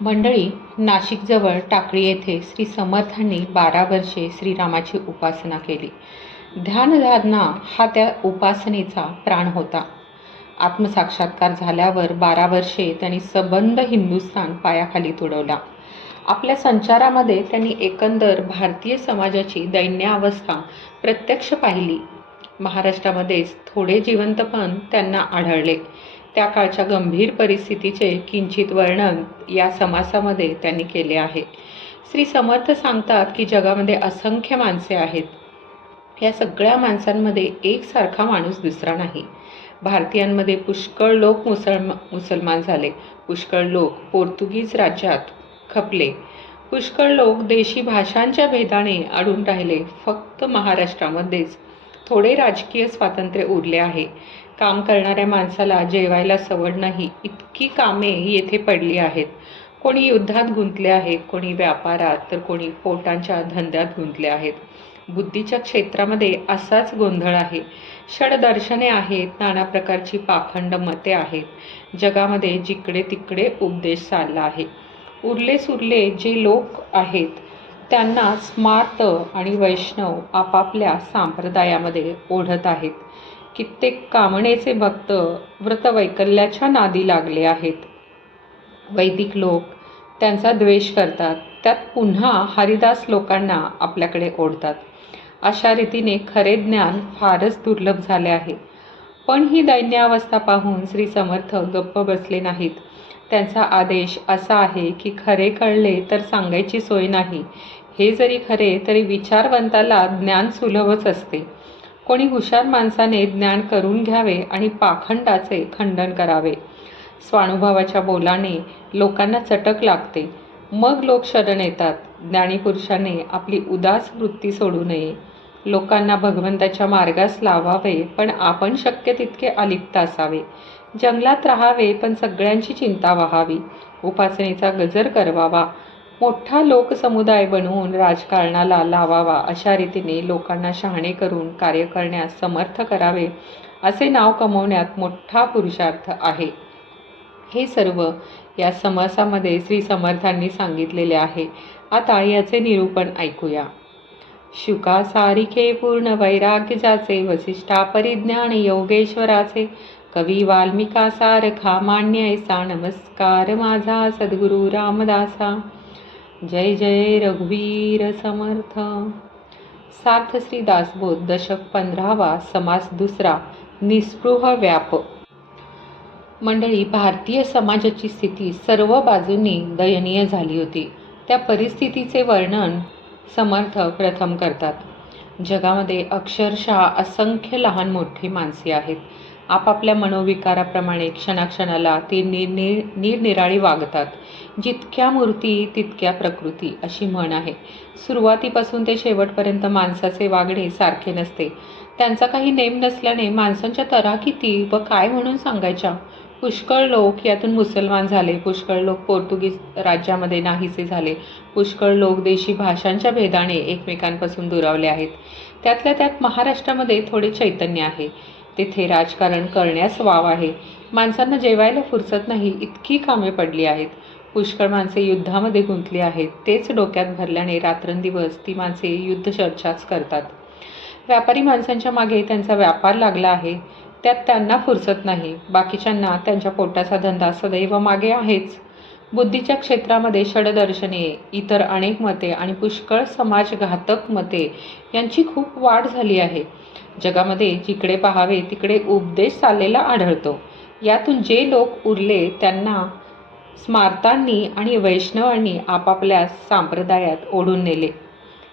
मंडळी, नाशिकजवळ टाकळी येथे श्री समर्थांनी 12 वर्षे श्रीरामाची उपासना केली. ध्यानधारणा हा त्या उपासनेचा प्राण होता. आत्मसाक्षात्कार झाल्यावर 12 वर्षे त्यांनी सबंध हिंदुस्थान पायाखाली तुडवला. आपल्या संचारामध्ये त्यांनी एकंदर भारतीय समाजाची दैन्यावस्था प्रत्यक्ष पाहिली. महाराष्ट्रामध्येच थोडे जिवंतपण त्यांना आढळले. त्या काळच्या गंभीर परिस्थितीचे किंचित वर्णन या समासामध्ये त्यांनी केले आहे. श्री समर्थ सांगतात की जगामध्ये असंख्य माणसे आहेत. या सगळ्या माणसांमध्ये एकसारखा माणूस दुसरा नाही. भारतीयांमध्ये पुष्कळ लोक मुसलमान झाले. पुष्कळ लोक पोर्तुगीज राज्यात खपले. पुष्कळ लोक देशी भाषांच्या भेदाने अडून राहिले. फक्त महाराष्ट्रामध्येच थोडे राजकीय स्वातंत्र्य उरले आहे. काम करणाऱ्या माणसाला जेवायला सवड नाही इतकी कामे येथे पडली आहेत. कोणी युद्धात गुंतले आहेत, कोणी व्यापारात, तर कोणी पोटांच्या धंद्यात गुंतले आहेत. बुद्धीच्या क्षेत्रामध्ये असाच गोंधळ आहे. षडदर्शने आहेत, नाना प्रकारची पाखंड मते आहेत. जगामध्ये जिकडे तिकडे उपदेश चालला आहे. उरले सुरले जे लोक आहेत त्यांना स्मार्त आणि वैष्णव आपापल्या संप्रदायामध्ये ओढत आहेत. कित्येक कामणेचे भक्त व्रतवैकल्याच्या नादी लागले आहेत. वैदिक लोक त्यांचा द्वेष करतात. त्यात पुन्हा हरिदास लोकांना आपल्याकडे ओढतात. अशा रीतीने खरे ज्ञान फारच दुर्लभ झाले आहे. पण ही दैन्यावस्था पाहून श्री समर्थ गप्प बसले नाहीत. त्यांचा आदेश असा आहे की खरे कळले तर सांगायची सोय नाही. हे जरी खरे तरी विचारवंताला ज्ञान सुलभच असते. कोणी हुशार माणसाने ज्ञान करून घ्यावे आणि पाखंडाचे खंडन करावे. स्वानुभवाच्या बोलाने लोकांना चटक लागते. मग लोक शरण येतात. ज्ञानीपुरुषाने आपली उदास वृत्ती सोडू नये. लोकांना भगवंताच्या मार्गास लावावे, पण आपण शक्य तितके अलिप्त असावे. जंगलात राहावे, पण सगळ्यांची चिंता व्हावी. उपासनेचा गजर करवावा. मोठा लोकसमुदाय बनवून राजकारणाला लावावा. अशा रीतीने लोकांना शहाणे करून कार्य करण्यास समर्थ करावे. असे नाव कमवण्यात मोठा पुरुषार्थ आहे. हे सर्व या समासामध्ये श्री समर्थांनी सांगितलेले आहे. आता याचे निरूपण ऐकूया. शुका सारिखे पूर्ण वैराग्य जाचे, वसिष्ठा परिज्ञान योगेश्वराचे, कवी वाल्मिका सारखा मान्य ऐसा, नमस्कार माझा सद्गुरु रामदासा. जय जय रघुवीर समर्थ. सार्थ श्री दासबोध दशक 15वा समास दुसरा निस्पृह व्याप. मंडळी, भारतीय समाजाची स्थिती सर्व बाजूंनी दयनीय झाली होती. त्या परिस्थितीचे वर्णन समर्थ प्रथम करतात. जगामध्ये अक्षरशः असंख्य लहान मोठी माणसे आहेत. आपापल्या मनोविकाराप्रमाणे क्षणाक्षणाला ती निरनिराळी वागतात. जितक्या मूर्ती तितक्या प्रकृती अशी म्हण आहे. सुरुवातीपासून ते शेवटपर्यंत माणसाचे वागणे सारखे नसते. त्यांचा काही नेम नसल्याने माणसांच्या तऱ्हा किती व काय म्हणून सांगायच्या. पुष्कळ लोक यातून मुसलमान झाले. पुष्कळ लोक पोर्तुगीज राज्यामध्ये नाहीसे झाले. पुष्कळ लोक देशी भाषांच्या भेदाने एकमेकांपासून दुरावले आहेत. त्यातल्या त्यात महाराष्ट्रामध्ये थोडे चैतन्य आहे. तेथे राजकारण करण्यास वाव आहे. माणसांना जेवायला फुरसत नाही इतकी कामे पडली आहेत. पुष्कळ माणसे युद्धामध्ये गुंतली आहेत. तेच डोक्यात भरल्याने रात्रंदिवस ती माणसे युद्धचर्चाच करतात. व्यापारी माणसांच्या मागे त्यांचा व्यापार लागला आहे. त्यात त्यांना फुरसत नाही. बाकीच्यांना त्यांच्या पोटाचा धंदा सदैव मागे आहेच. बुद्धीच्या क्षेत्रामध्ये षडदर्शने, इतर अनेक मते आणि पुष्कळ समाजघातक मते यांची खूप वाढ झाली आहे. जगामध्ये जिकडे पाहावे तिकडे उपदेश चाललेला आढळतो. यातून जे लोक उरले त्यांना स्मार्तांनी आणि वैष्णवांनी आपापल्या संप्रदायात ओढून नेले.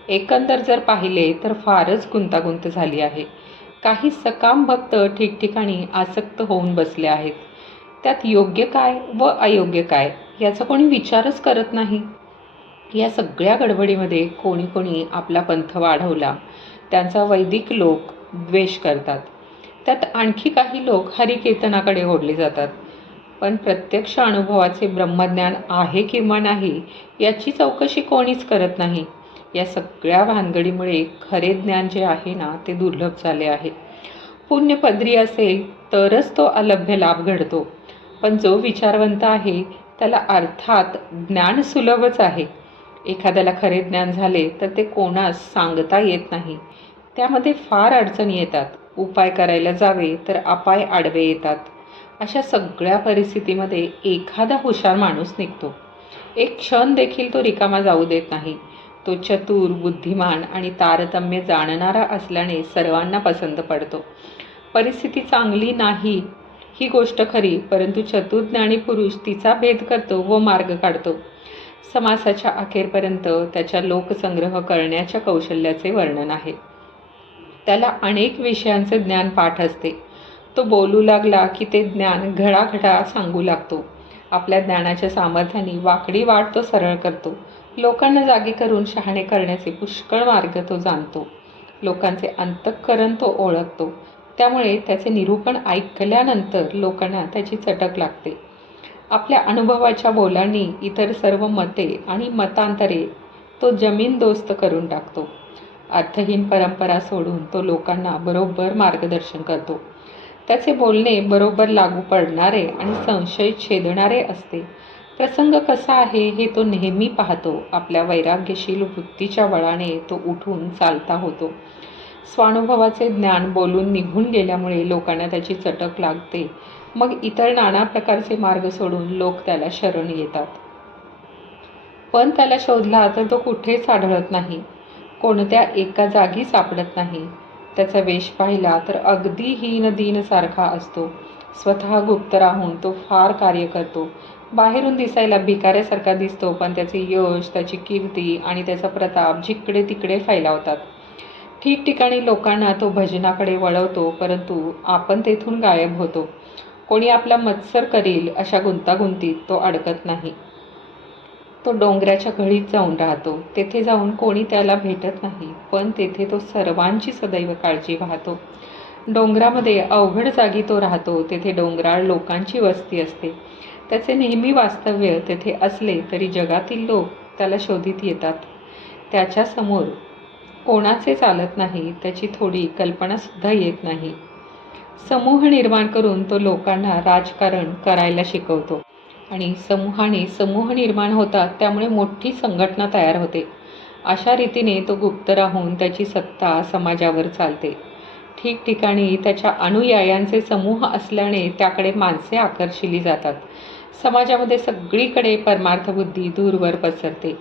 एकंदर जर पाहिले तर फारच गुंतागुंत झाली आहे. काही सकाम भक्त ठिकठिकाणी आसक्त होऊन बसले आहेत. त्यात योग्य काय व अयोग्य काय याचा कोणी विचारच करत नाही. या सगळ्या गडबडीमध्ये कोणी कोणी आपला पंथ वाढवला. त्यांचा वैदिक लोक द्वेष करतात. त्यात आणखी काही लोक हरिकीर्तनाकडे ओढले जातात. पण प्रत्यक्ष अनुभवाचे ब्रह्मज्ञान आहे किंवा नाही याची चौकशी कोणीच करत नाही. या सगळ्या भानगडीमुळे खरे ज्ञान जे आहे ना ते दुर्लभ झाले आहे. पुण्य पदरी असेल तरच तो अलभ्य लाभ घडतो. पण जो विचारवंत आहे त्याला अर्थात ज्ञान सुलभच आहे. एखाद्याला खरे ज्ञान झाले तर ते कोणास सांगता येत नाही. त्यामध्ये फार अडचणी येतात. उपाय करायला जावे तर अपाय आडवे येतात. अशा सगळ्या परिस्थितीमध्ये एखादा हुशार माणूस निघतो. एक क्षण देखील तो रिकामा जाऊ देत नाही. तो चतुर, बुद्धिमान आणि तारतम्य जाणणारा असल्याने सर्वांना पसंत पडतो. परिस्थिती चांगली नाही ही गोष्ट खरी, परंतु चतुर्ज्ञानी पुरुष तिचा भेद करतो व मार्ग काढतो. समासाच्या अखेरपर्यंत त्याच्या लोकसंग्रह करण्याच्या कौशल्याचे वर्णन आहे. त्याला अनेक विषयांचे ज्ञान पाठ असते. तो बोलू लागला की ते ज्ञान घडाघडा सांगू लागतो. आपल्या ज्ञानाच्या सामर्थ्याने वाकडी वाट तो सरळ करतो. लोकांना जागी करून शहाणे करण्याचे पुष्कळ मार्ग तो जाणतो. लोकांचे अंतःकरण तो ओळखतो. त्यामुळे त्याचे निरूपण ऐकल्यानंतर लोकांना त्याची चटक लागते. आपल्या अनुभवाच्या बोलांनी इतर सर्व मते आणि मतांतरे तो जमीनदोस्त करून टाकतो. अर्थहीन परंपरा सोडून तो लोकांना बरोबर मार्गदर्शन करतो. त्याचे बोलणे बरोबर लागू पडणारे आणि संशय छेदणारे असते. प्रसंग कसा आहे हे तो नेहमी पाहतो. आपल्या वैराग्यशील वृत्तीच्या बळाने तो उठून चालता होतो. स्वानुभवाचे ज्ञान बोलून निघून गेल्यामुळे लोकांना त्याची चटक लागते. मग इतर नाना प्रकारचे मार्ग सोडून लोक त्याला शरण येतात. पण त्याला शोधला तर तो कुठेच आढळत नाही. कोणत्या एका जागी सापडत नाही. त्याचा वेश पाहिला तर अगदी हीन सारखा असतो. स्वतः गुप्त राहून तो फार कार्य करतो. बाहेरून दिसायला भिकाऱ्यासारखा दिसतो, पण त्याचे यश, त्याची कीर्ती आणि त्याचा प्रताप जिकडे तिकडे फैलावतात. ठिकठिकाणी लोकांना तो भजनाकडे वळवतो, परंतु आपण तेथून गायब होतो. कोणी आपला मत्सर करील अशा गुंतागुंतीत तो अडकत नाही. तो डोंगराच्या घळीत जाऊन राहतो. तेथे जाऊन कोणी त्याला भेटत नाही, पण तेथे तो सर्वांची सदैव काळजी पाहतो. डोंगरामध्ये अवघड जागी तो राहतो. तेथे डोंगराळ लोकांची वस्ती असते. त्याचे नेहमी वास्तव्य तेथे असले तरी जगातील लोक त्याला शोधित येतात. त्याच्यासमोर कोणाचे चालत नाही, त्याची थोडी कल्पनासुद्धा येत नाही. समूह निर्माण करून तो लोकांना राजकारण करायला शिकवतो आणि समूहाने समूह निर्माण होतात. त्यामुळे मोठी संघटना तयार होते. अशा रीतीने तो गुप्त राहून त्याची सत्ता समाजावर चालते. ठिकठिकाणी त्याच्या अनुयायांचे समूह असल्याने त्याकडे माणसे आकर्षिली जातात. समाजामध्ये सगळीकडे परमार्थबुद्धी दूरवर पसरते.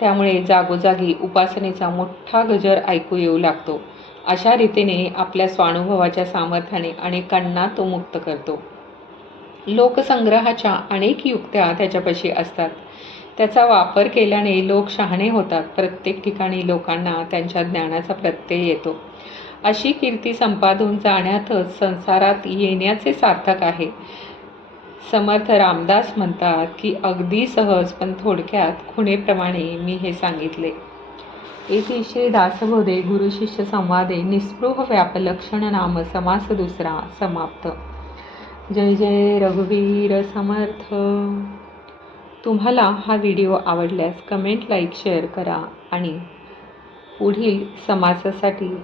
त्यामुळे जागोजागी उपासनेचा मोठा गजर ऐकू येऊ लागतो. अशा रीतीने आपल्या स्वानुभवाच्या सामर्थ्याने अनेकांना तो मुक्त करतो. लोकसंग्रहाच्या अनेक युक्त्या त्याच्यापाशी असतात. त्याचा वापर केल्याने लोक शहाणे होतात. प्रत्येक ठिकाणी लोकांना त्यांच्या ज्ञानाचा प्रत्यय येतो. अशी कीर्ती संपादून जाण्यातच संसारात येण्याचे सार्थक आहे. समर्थ रामदास म्हणतात की अगदी सहज पण थोडक्यात खुणेप्रमाणे मी हे सांगितले. इति श्री दासबोधे गुरुशिष्य संवादे निस्पृह व्यापलक्षण नाम समास दुसरा समाप्त. जय जय रघुवीर समर्थ. तुम्हाला हा व्हिडिओ आवडल्यास कमेंट, लाईक, शेअर करा आणि पुढील समासासाठी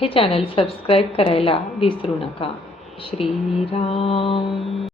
हे चॅनल सबस्क्राईब करायला विसरू नका. श्रीराम.